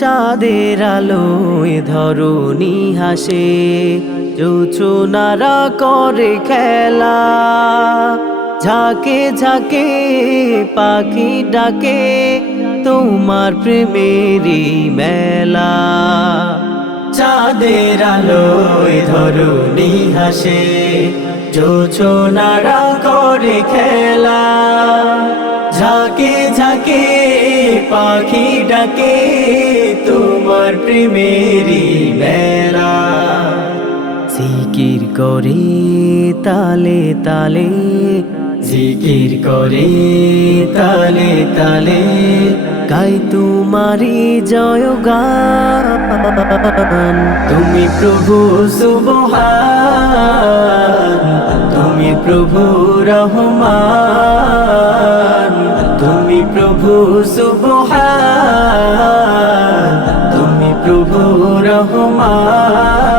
চাঁদের আলোয় ধরণী হাসে, জোছনারা করে খেলা, ঝাঁকে ঝাঁকে পাখি ডাকে, তোমার প্রেমেরই মেলা। চাঁদের আলোয় ধরণী হাসে, জোছনারা করে খেলা, ঝাঁকে ঝাঁকে পাখি ডাকে, তোমার প্রেমেরই মেলা। জিকির করে তালে তালে, জিকির করে তালে তালে, গাই তোমারি জয়গান। তুমি প্রভু সুবহান, তুমি প্রভু রহমান, তুমি প্রভু সুবহান, তুমি প্রভু রহমান।